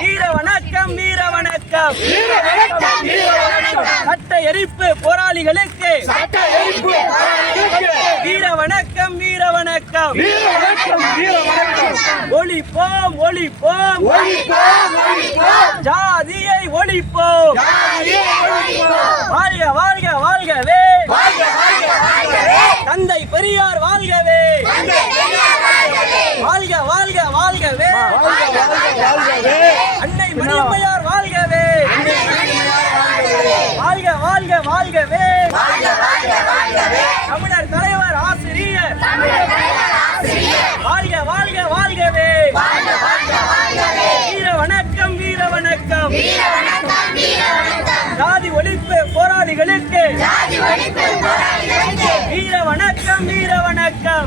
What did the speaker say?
வீர வணக்கம் வீர வணக்கம் சட்ட எரிப்பு போராளிகளுக்கு வீர வணக்கம் வீர வணக்கம் ஒழிப்போம் ஒழிப்போம் ஜாதியை ஒழிப்போம் வாழ்க வாழ்க வாழ்கவே தந்தை பெரியார் வாழ்கவே வாழ்க வாழ்க வாழ்கவே அன்னை மணியம்மையார் வாழ்கவே வாழ்க வாழ்க வாழ்கவே தமிழர் தலைவர் ஆசிரியர் வாழ்க வாழ்க வாழ்கவே வீர வணக்கம் வீர வணக்கம் ஜாதி ஒழிப்பு போராளிகளுக்கு வீர வணக்கம் வீர வணக்கம்